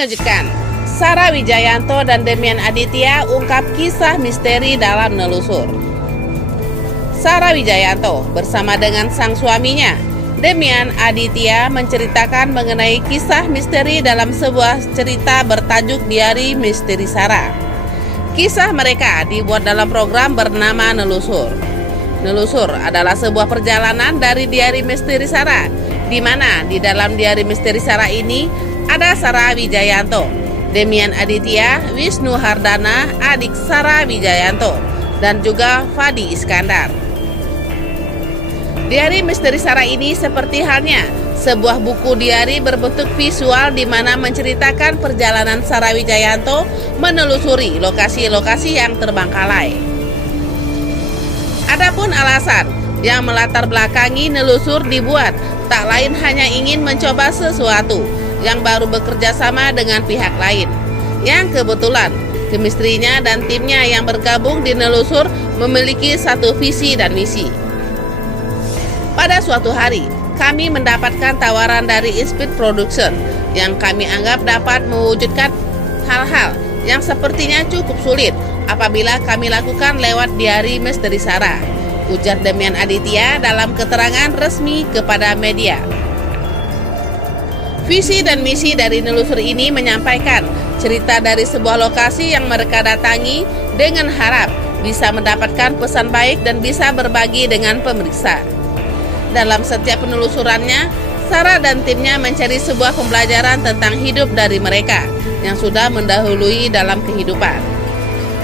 Mengejutkan, Sarah Wijayanto dan Demian Aditya ungkap kisah misteri dalam nelusur. Sarah Wijayanto bersama dengan sang suaminya, Demian Aditya, menceritakan mengenai kisah misteri dalam sebuah cerita bertajuk Diari Misteri Sarah. Kisah mereka dibuat dalam program bernama Nelusur. Nelusur adalah sebuah perjalanan dari Diari Misteri Sarah, di mana di dalam Diari Misteri Sarah ini ada Sarah Wijayanto, Demian Aditya, Wisnu Hardana, adik Sarah Wijayanto, dan juga Fadi Iskandar. Diari Misteri Sarah ini seperti halnya sebuah buku diari berbentuk visual di mana menceritakan perjalanan Sarah Wijayanto menelusuri lokasi-lokasi yang terbengkalai. Adapun alasan yang melatar belakangi nelusur dibuat tak lain hanya ingin mencoba sesuatu yang baru bekerja sama dengan pihak lain, yang kebetulan kemistrinya dan timnya yang bergabung di Nelusur memiliki satu visi dan misi. Pada suatu hari, kami mendapatkan tawaran dari Inspired Production yang kami anggap dapat mewujudkan hal-hal yang sepertinya cukup sulit apabila kami lakukan lewat Diari Misteri Sarah, ujar Demian Aditya dalam keterangan resmi kepada media. Visi dan misi dari Nelusur ini menyampaikan cerita dari sebuah lokasi yang mereka datangi dengan harap bisa mendapatkan pesan baik dan bisa berbagi dengan pemeriksa. Dalam setiap penelusurannya, Sarah dan timnya mencari sebuah pembelajaran tentang hidup dari mereka yang sudah mendahului dalam kehidupan.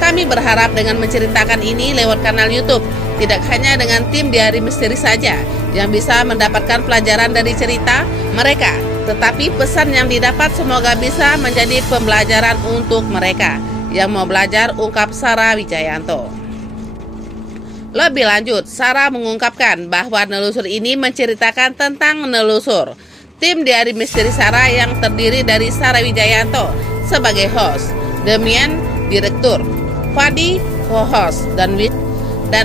Kami berharap dengan menceritakan ini lewat kanal YouTube, tidak hanya dengan tim Diari Misteri saja yang bisa mendapatkan pelajaran dari cerita mereka, tetapi pesan yang didapat semoga bisa menjadi pembelajaran untuk mereka yang mau belajar, ungkap Sarah Wijayanto. Lebih lanjut, Sarah mengungkapkan bahwa nelusur ini menceritakan tentang nelusur. Tim Diari Misteri Sarah yang terdiri dari Sarah Wijayanto sebagai host, Demian direktur, Fadi co-host, dan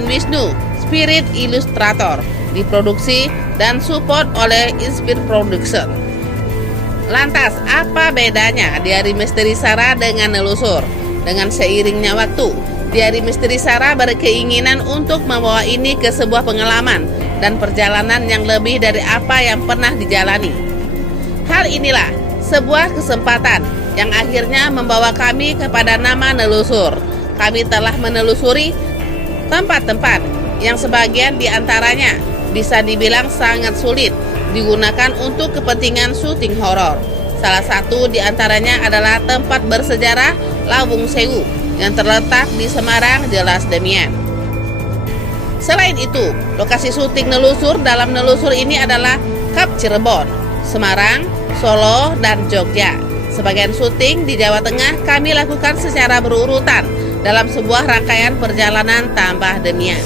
Wisnu spirit ilustrator, diproduksi dan support oleh Inspired Production. Lantas, apa bedanya Diari Misteri Sarah dengan Nelusur? Dengan seiringnya waktu, Diari Misteri Sarah berkeinginan untuk membawa ini ke sebuah pengalaman dan perjalanan yang lebih dari apa yang pernah dijalani. Hal inilah sebuah kesempatan yang akhirnya membawa kami kepada nama Nelusur. Kami telah menelusuri tempat-tempat yang sebagian diantaranya bisa dibilang sangat sulit digunakan untuk kepentingan syuting horor. Salah satu diantaranya adalah tempat bersejarah Lawung Sewu yang terletak di Semarang, jelas Demian. Selain itu, lokasi syuting Nelusur dalam Nelusur ini adalah Kap Cirebon, Semarang, Solo, dan Jogja. Sebagian syuting di Jawa Tengah kami lakukan secara berurutan dalam sebuah rangkaian perjalanan, tambah Demian.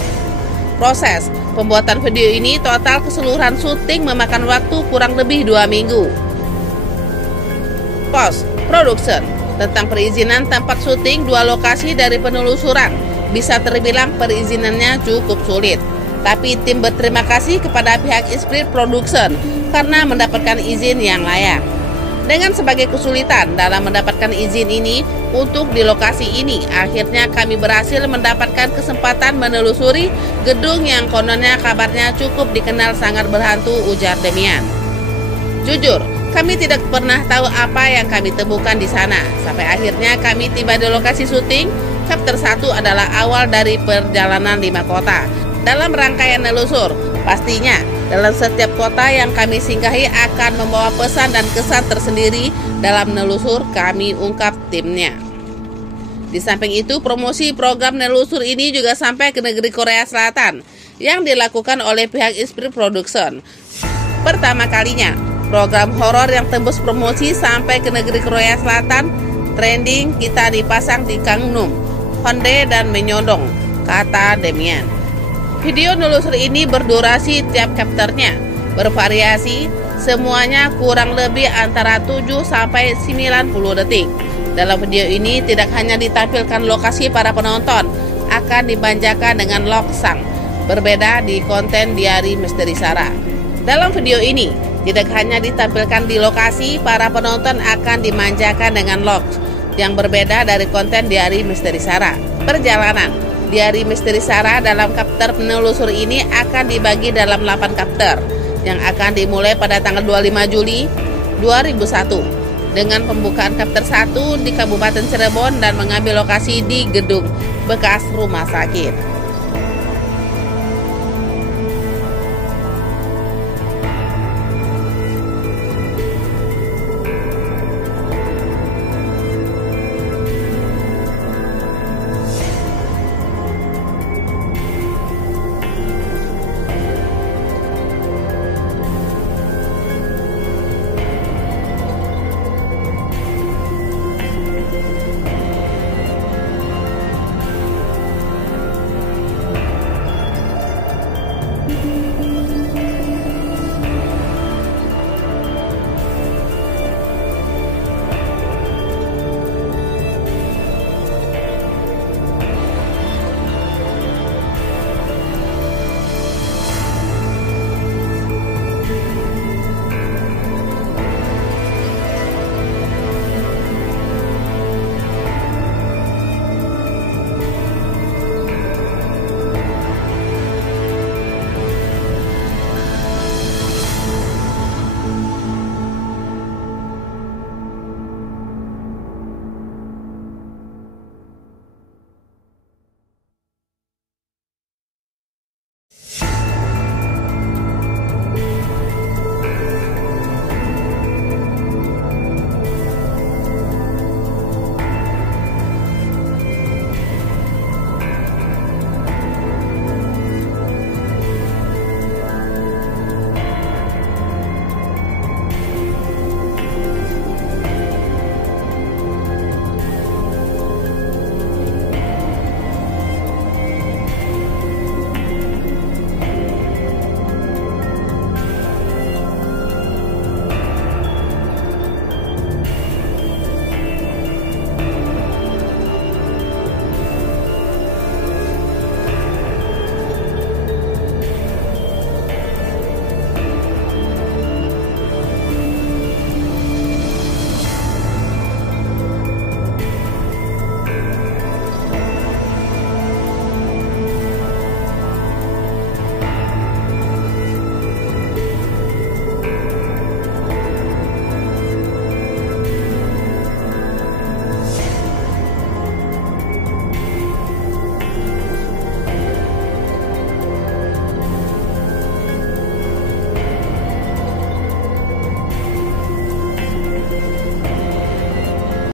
Proses pembuatan video ini total keseluruhan syuting memakan waktu kurang lebih 2 minggu. Post production tentang perizinan tempat syuting 2 lokasi dari penelusuran bisa terbilang perizinannya cukup sulit. Tapi tim berterima kasih kepada pihak Inspired Production karena mendapatkan izin yang layak. Dengan sebagai kesulitan dalam mendapatkan izin ini untuk di lokasi ini, akhirnya kami berhasil mendapatkan kesempatan menelusuri gedung yang kononnya kabarnya cukup dikenal sangat berhantu, ujar Demian. Jujur, kami tidak pernah tahu apa yang kami temukan di sana. Sampai akhirnya kami tiba di lokasi syuting. Chapter 1 adalah awal dari perjalanan 5 kota. Dalam rangkaian nelusur, pastinya dalam setiap kota yang kami singgahi akan membawa pesan dan kesan tersendiri dalam nelusur, kami ungkap timnya. Di samping itu, promosi program nelusur ini juga sampai ke negeri Korea Selatan yang dilakukan oleh pihak Inspired Production. Pertama kalinya, program horor yang tembus promosi sampai ke negeri Korea Selatan, trending kita dipasang di Gangnam, Hyundai dan menyondong, kata Demian. Video nelusur ini berdurasi tiap chapternya bervariasi, semuanya kurang lebih antara 7 sampai 90 detik. Dalam video ini tidak hanya ditampilkan lokasi para penonton, akan dibanjakan dengan loksang berbeda di konten Diari Misteri Sarah. Dalam video ini, Tidak hanya ditampilkan di lokasi, para penonton akan dimanjakan dengan lounge yang berbeda dari konten Diari Misteri Sarah. Perjalanan Diari Misteri Sarah dalam Kapter Penelusur ini akan dibagi dalam 8 kapter yang akan dimulai pada tanggal 25 Juli 2001 dengan pembukaan Kapter 1 di Kabupaten Cirebon dan mengambil lokasi di gedung bekas rumah sakit.